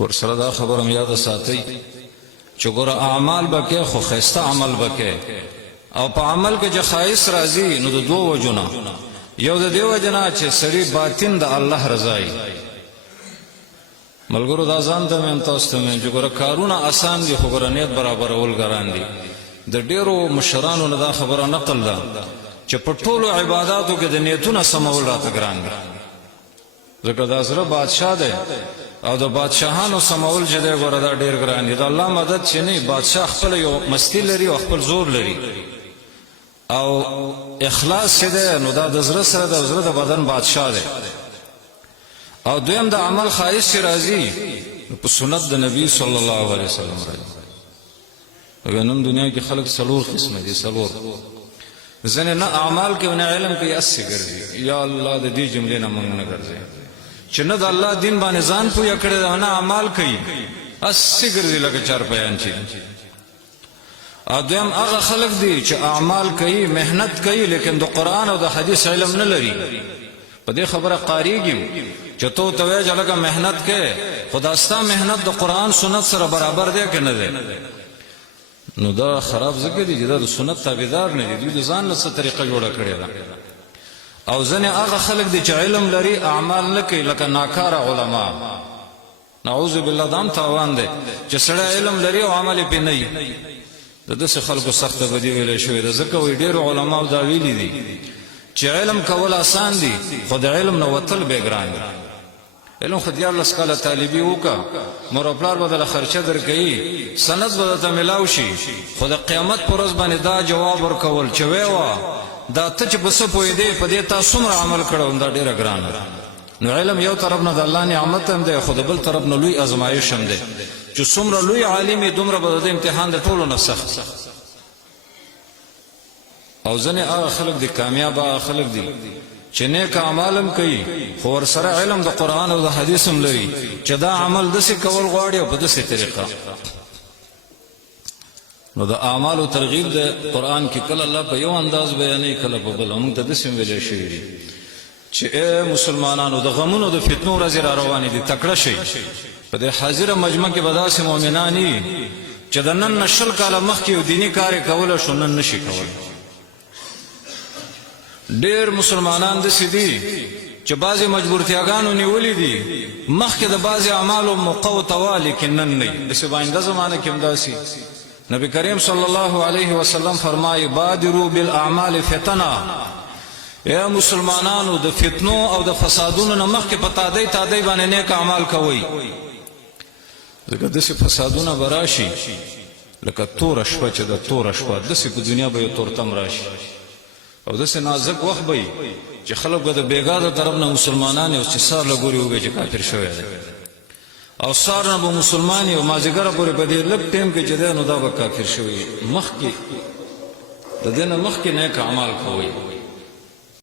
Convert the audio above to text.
ورسره دا خبره مې یاده ساتئ چې ګوره اعمال به کې خو ښایسته عمل به کې او په عمل کې چې ښایست راځي نو د دوو وجو نه یو د دې وجې نه چې سړي باطن د الله رضایي ملګرو دا ځان ته مې تاسو ته مې چې ګوره کارونه اسان دي خو ګوره نیت برابرول ګران دي د ډېرو مشرانو نه دا خبره نقل ده چې په ټولو عباداتو کې د نیتونه سمول راته ګران دي ځکه دا زړه بادشاه دی او د بادشاهانو سمول چې دی ګوره دا ډېر ګران دي د الله مدد چې نه بادشاه خپله یو مستی لري او خپل زور لري او اخلاص چې دی نو دا د زړه سره د زړه د بدن بادشاه دی او دویم د عمل خالص چې راځي په سنت د نبی صلی الله علیه وسلم راځي نن دنیا کې خلک څلور قسمه دي څلور ځنې نه اعمال کې نه علم کې اسې ګرځي یا الله د دې جملې نه مونږ نه ګرځي چې نه د الله دین باندې ځان پوهه کړی دا نه اعمال کوي اسې ګرځي لکه چار پیان چې ادم هغه خلک دي چې اعمال کوي مهنت کوي لیکن د قران او د حدیث علم نه لري په دې خبره قاریږي چې تو ته چې لکه مهنت کې خداستا مهنت د قران سنت سره برابر دی که نه دی نو دا خراب ذکر دی چې دا د سنت تابعدار نه دي دوی ځان له څه طریقه جوړه کړې ده او ځنې هغه خلک دي چې علم لري اعمال نه کوي لکه ناکاره علما نعوذ بالله دام تاوان دی چې سړی علم لري او عمل پې نه وي د داسې خلکو سخته بدي ویلی شوې ده ځکه وایي ډېرو علماو دا ویلي دي چې علم کول آسان دي خو د علم نه وتل بې ګران دي علم خو دیارلس کاله طالبي وکړه مور او پلار به دله خرچه درکوي سند به درته میلاو شي خو د قیامت په ورځ باندې دا جواب ورکول چې وی وه دا ته چې په څه پوهېدې په دې تا څومره عمل کړی دا ډېره ګرانه نو علم یو طرف نه د الله نعمت هم دی خو د بل طرف نه لوی ازمایش هم دی چې څومره لوی عالم یې دومره به د امتحان د ټولو نه سخت او ځنې هغه خلک دي کامیاب هغه خلک دي چې نیک اعمال هم کوي خو ورسره علم د قرآن او د حدیث هم لري چې دا عمل داسې کول غواړي او په داسې طریقه نو د اعمالو ترغیب د قرآن کې کله الله په یو انداز بیانوي کله په بل موږ ته داسې ویلی شوي دي چې ای مسلمانانو د غمونو د فتنو ورځې را روانې دي تکړه شئ په دې حاضره مجمع کې به داسې مؤمنان وي چې د نن نه 20 کاله مخکې یو دیني کار یې کولی شو نن نشي کولی ډېر مسلمانان داسې دي چې بعضې مجبورتیاګانو نیولي دي مخکې د بعضې اعمالو موقع و توا لیکن نن نه وي داسې باینده زمانه کې هم داسې نبی کریم صلی الله علیه وسلم فرمایي بادروا بالاعمال فتنه یا مسلمانانو د فتنو او د فسادونو نه مخکې په تادی باندې نیک اعمال کوئ ځکه داسې فسادونه به راشي لکه توره شپه چې د توره شپه داسې په دنیا به یو تورتم راشي او داسې نازک وخت به چې خلک به د بېګا د طرف نه مسلمانان او چې سار له ګوري وبې چې کافر شوی دی او سار نه به مسلمان او مازدیګره پورې په دې لږ ټیم کې چې دی نو دا به کافر شوی مخکې د دې نه مخکې نیک اعمال کوئ